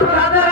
Abraham.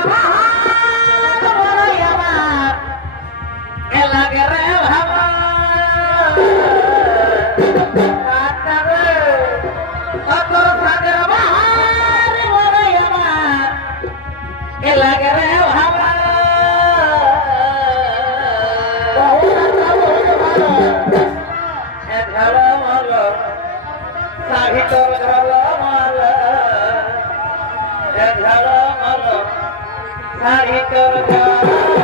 সাহিত্য আরে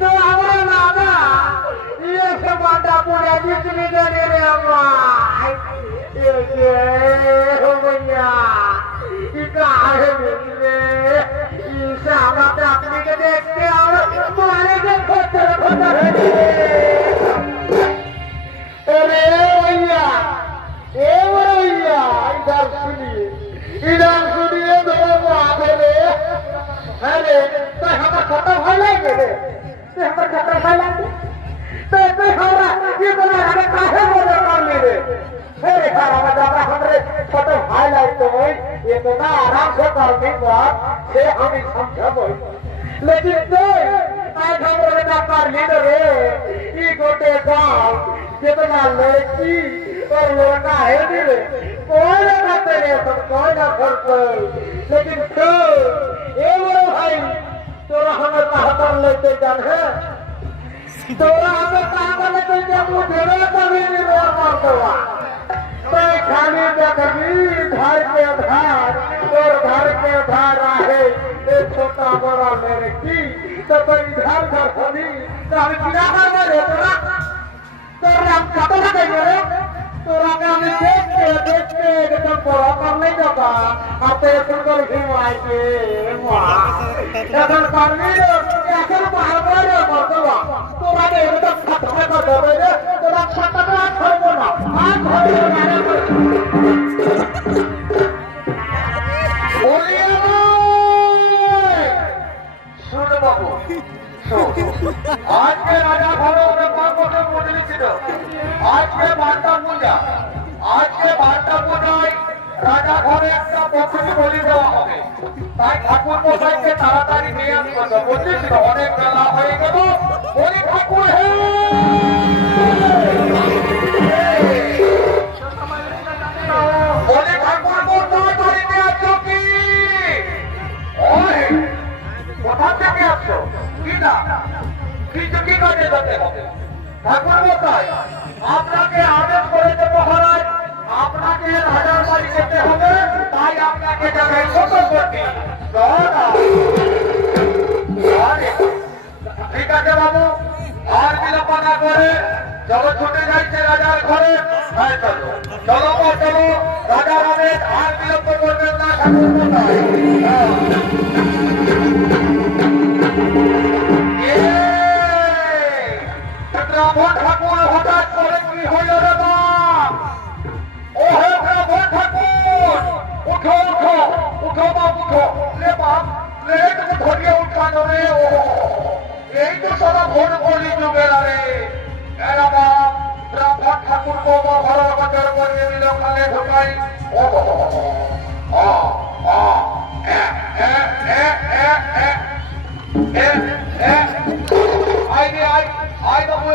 তো আমরা বাবা ইয়ে সে বাটা পড়ে মিটলি জানে রে ইসা আমাকে আপনাকে দেখতে আমরা মারে যে খোঁজে খোঁজে अरे तो हम खत्म हो जाएंगे रे तो हम खत्म हो जाएंगे तो तो हमारा ये बना हमें काहे बोले कर ले रे हे खाना में ज्यादा हमरे खत्म हो जाए तो भाई ये तो ना आराम से कर दी बात से हम समझा भाई लेकिन तो आज हमरे ना कर ली रे ई गोटे गांव कितना लड़की और लड़का है दिले कोई ना तेरे सब कोई ना करते लेकिन कहा कर लेते जान है तोरा हमें कहा कर लेते जान मुझे ना कभी नहीं रोक मार देवा मैं खाली देखी घर के घर और घर के धारा है ये छोटा बड़ा लड़की तो कोई इधर उधर होनी तो हम क्या करना তোরাকে আমি দেখতে দেখতে এটা বড় পারলে বাবা তোরা তোরা সাতটা আর ধরবো না। আর ধরবো আজকে রাজা ভালো ব্যাপার কথা থেকে আসছো? কি না? কি কাজে যেতে হবে ঠাকুর মশাই আপনাকে আদেশ করেছে মহারাজ, আপনাকে রাজার বাড়ি যেতে হবে, তাই আপনাকে যাবে ছোট করতে ঠিক আছে বাবু, আর বিলম্ব না করে চলো ছুটে যাইছে রাজার ঘরে। হ্যাঁ চলো চলো চলো। রাজার আদেশ আর বিলম্ব করবেন না ঠাকুর হ্যাঁ। ব্রাহ্মণ ঠাকুর হঠাৎ করে কি হইল রে বাপ ও হে ব্রাহ্মণ ঠাকুর উঠো উঠো উঠো বাপ উঠো রে বাপ লেট ধরিয়ে উঠানো রে ও এই তো সদা ভোর আই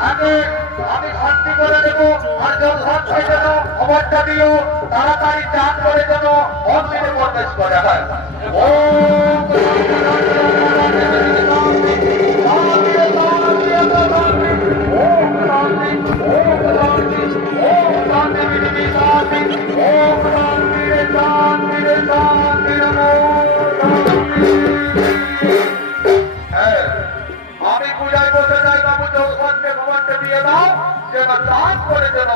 আগে আমি শান্তি করে দেবো আর জল ভাত যেন খবরটা দিও, তাড়াতাড়ি চান করে যেন মন্দিরে প্রবেশ করে হয়। ও যেন চাঁদ করে যেন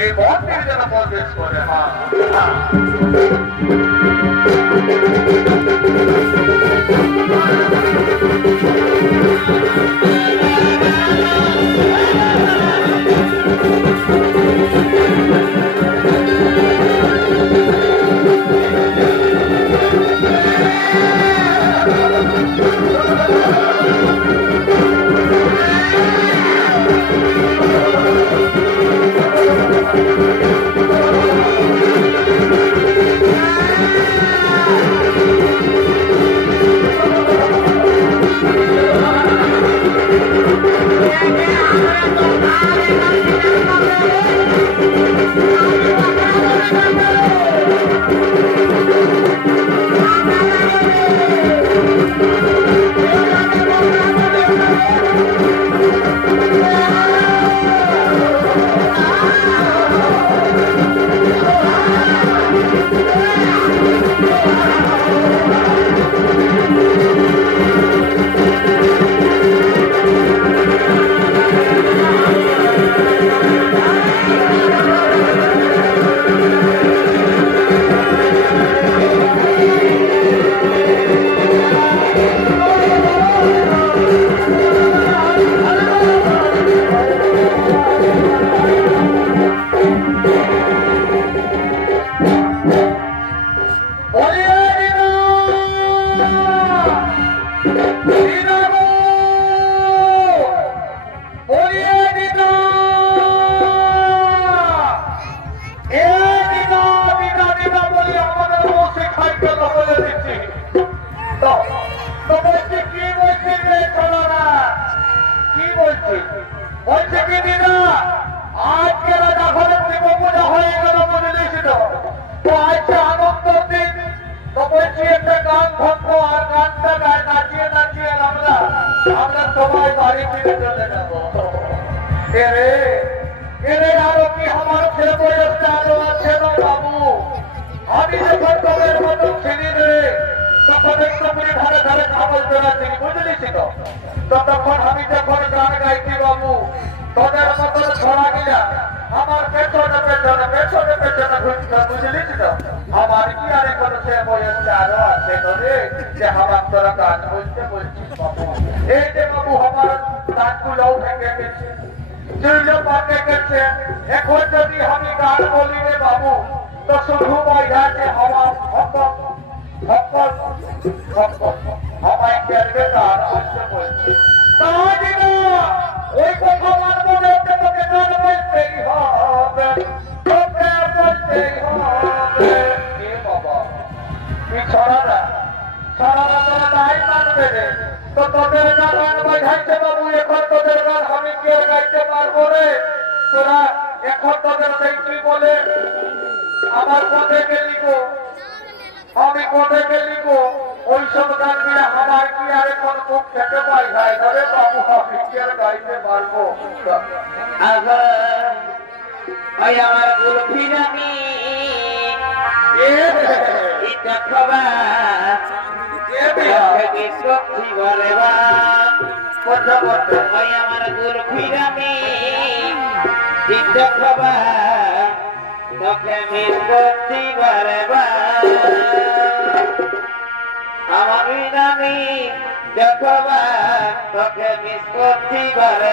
এই মন্দির যেন প্রবেশ করে হ্যাঁ যে আমার তোরা গান বলতে বলছিস বাবু এই যে বাবু আমার গানগুলোও ভেঙে গেছে চুইলো পাকে গেছে এখন যদি আমি গান বলি রে বাবু তো শুধু বাইরে আর গাইতে পারব রে তোরা এখন তোদের দেখবি বলে আমার পথে গেলি গো আমি পথে গেলি গো ওই সব গান দিয়ে আমার কি আর এখন মুখ খেতে পাই না। রে বাবু আমি কি আর গাইতে পারব? ওই আমার গুলফি রানী এ, ইটা খাবা। এ বিয়া, কি সত্যি বলে বা? কথা বলতে। ওই আমার গুলফি রানী ইটা খাবা তোকে মিস করতে পারে বা আমার রানী দেখবা তোকে মিস পারে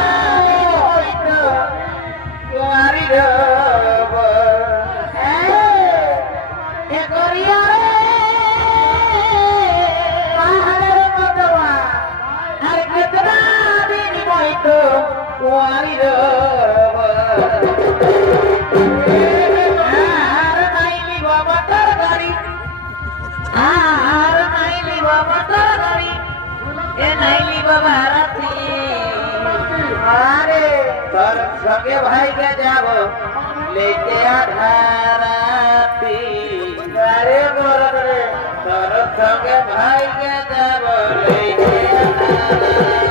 তোর সঙ্গে ভাইকে যাব। লেকে আধারাতি তোর সঙ্গে ভাইকে যাব। লেকে আধারাতি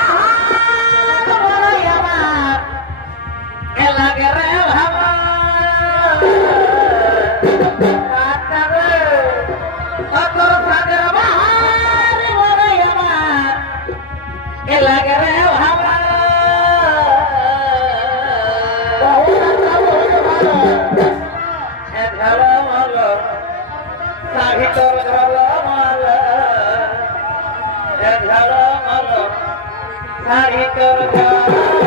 সারি তোর